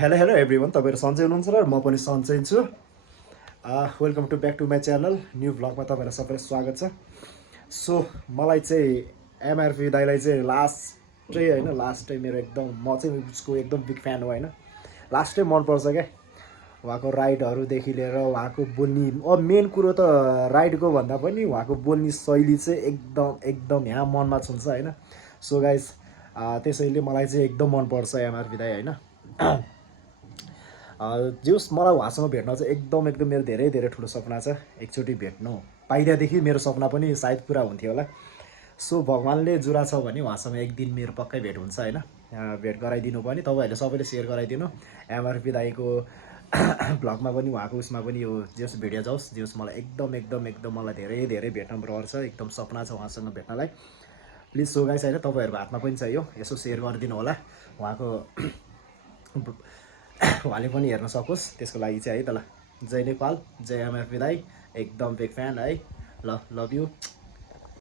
Hello hello everyone, तपाईँहरू सन्चै हुनुहुन्छ र म पनि सन्चै छु। Welcome to back to my channel. New भ्लगमा तपाईँहरूलाई सबैलाई स्वागत छ। सो मलाई चाहिँ एमआरपी दाइलाई चाहिँ लास्टै मेरो एकदम म चाहिँ उसको एकदम बिग फ्यान हो होइन। लास्टै मनपर्छ क्या उहाँको राइडहरूदेखि लिएर उहाँको बोल्ने मेन कुरो त राइडको भन्दा पनि उहाँको बोल्ने शैली चाहिँ एकदम एकदम यहाँ मनमा छुन्छ होइन। सो गाइज त्यसैले मलाई चाहिँ एकदम मनपर्छ एमआरपी दाइ होइन। जस मलाई उहाँसँग भेट्न चाहिँ एकदम एकदम मेरो धेरै धेरै ठुलो सपना छ। एकचोटि भेट्नु पाइदिएदेखि मेरो सपना पनि सायद पुरा हुन्थ्यो होला। सो भगवान्ले जुरा छ भने उहाँसँग एक दिन मेरो पक्कै भेट हुन्छ होइन। भेट गराइदिनु पनि तपाईँहरूले सबैले सेयर गराइदिनु। एमआरपी दाईको भ्लगमा पनि उहाँको उसमा पनि यो जस भिडियो जाओस् जस मलाई एकदम एकदम एकदम मलाई धेरै धेरै भेट्न रहर छ। एकदम सपना छ उहाँसँग भेट्नलाई। प्लिज सो गाइस होइन तपाईँहरूको हातमा पनि छ यो, यसो सेयर गरिदिनु होला उहाँको उहाँले पनि हेर्न सकोस्। त्यसको लागि चाहिँ है त ल, जय नेपाल, जय एमआरपी दाई, एकदम बिग फ्यान है। ल, लभ यु।